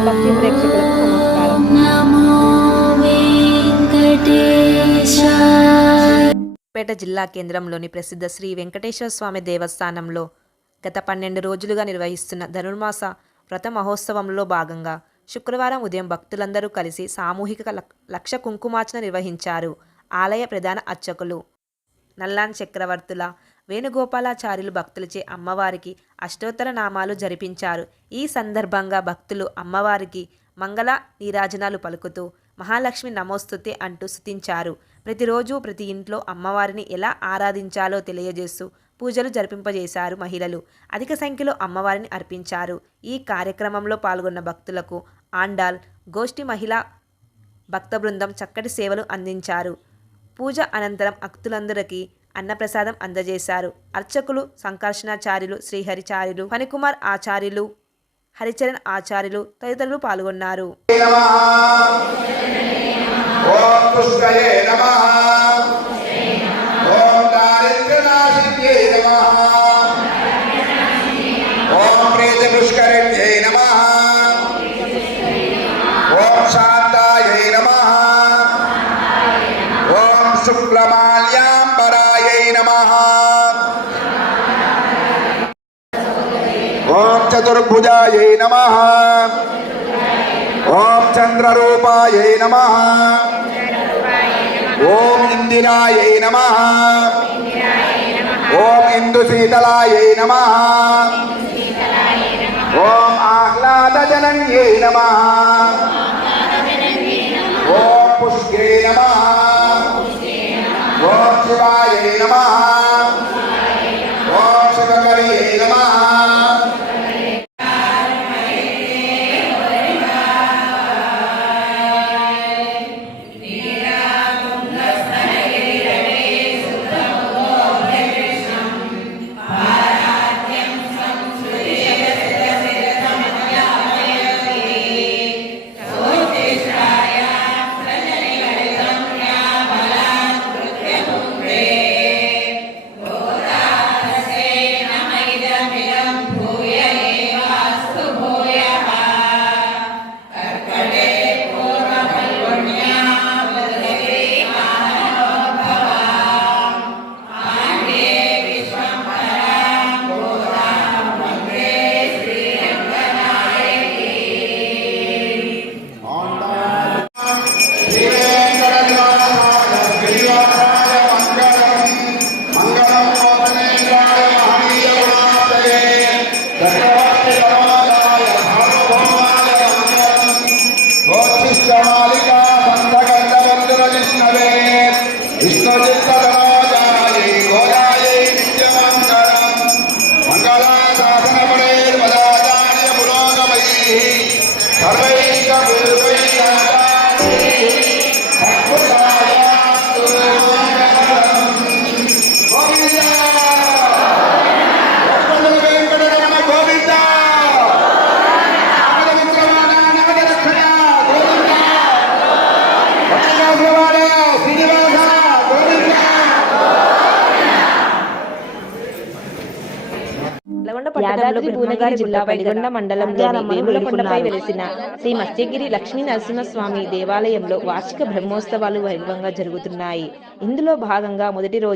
భక్తి ప్రేక్షకులకు నమస్కారం. పేట జిల్లా కేంద్రంలోని ప్రసిద్ధ శ్రీ వెంకటేశ్వర స్వామి దేవస్థానంలో గత పన్నెండు రోజులుగా నిర్వహిస్తున్న ధనుర్మాస వ్రత మహోత్సవంలో భాగంగా శుక్రవారం ఉదయం భక్తులందరూ కలిసి సామూహిక లక్- లక్ష కుంకుమార్చన నిర్వహించారు. ఆలయ ప్రధాన అర్చకులు నల్లాన్ చక్రవర్తుల వేణుగోపాలాచార్యులు భక్తులచే అమ్మవారికి అష్టోత్తర నామాలు జరిపించారు. ఈ సందర్భంగా భక్తులు అమ్మవారికి మంగళ నీరాజనాలు పలుకుతూ మహాలక్ష్మి నమోస్తుతే అంటూ స్థుతించారు ప్రతిరోజు ప్రతి ఇంట్లో అమ్మవారిని ఎలా ఆరాధించాలో తెలియజేస్తూ పూజలు జరిపింపజేశారు మహిళలు. అధిక సంఖ్యలో అమ్మవారిని అర్పించారు. ఈ కార్యక్రమంలో పాల్గొన్న భక్తులకు ఆండాల్ గోష్ఠి మహిళా భక్త బృందం చక్కటి సేవలు అందించారు. పూజ అనంతరం భక్తులందరికీ అన్నప్రసాదం అందజేశారు. అర్చకులు సంకర్షణాచార్యులు శ్రీహరిచార్యులు ఫణికుమార్ ఆచార్యులు హరిచరణ్ ఆచార్యులు తదితరులు పాల్గొన్నారు. ఓం ఓం శుక్లమాల్యాంబరాయై నమ. ఓం చతుర్భుజాయై నమ. ఓం చంద్రరూపాయై నమ. ఓం ఇందిరాయై నమ. ఓం ఇందుశీతలాయై నమ. ఓం ఆహ్లాదజనన్యై నమ. ఓం పుష్కే యాదాద్రి భువనగిరి జిల్లా వెలిగొండ మండలంలోని వేములకొండపై వెలిసిన శ్రీ మత్స్యగిరి లక్ష్మీ నరసింహస్వామి దేవాలయంలో వార్షిక బ్రహ్మోత్సవాలు వైభవంగా జరుగుతున్నాయి. ఇందులో భాగంగా మొదటి రోజు